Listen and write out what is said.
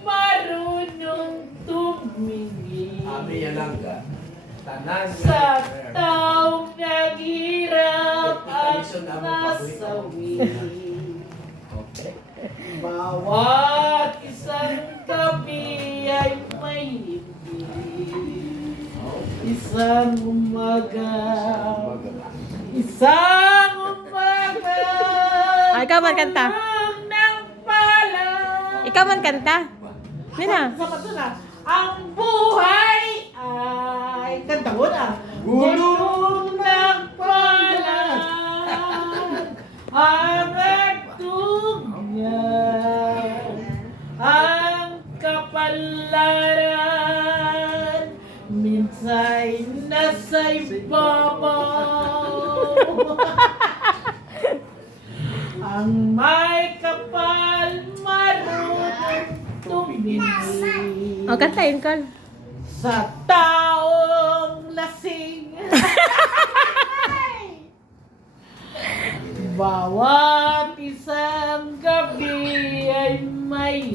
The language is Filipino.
marunong tumingin Ami yan lang ka. Tanan. sa taong naghirap at nasawi. Okay. Bawat isang gabi ay may hindi. Isang umaga. Isang umaga. Ikaw man kanta. Ng pala. Ikaw man kanta. Nina. Sama to na. Ang buhay ay kanta mo na. Gulong ng pala. Ang nagtugyan. Ang kapalaran. Minsa'y nasa ibabaw. Ang may kapal marunong tumingin O, kantayin ko. sa taong lasing. Bawat isang gabi ay may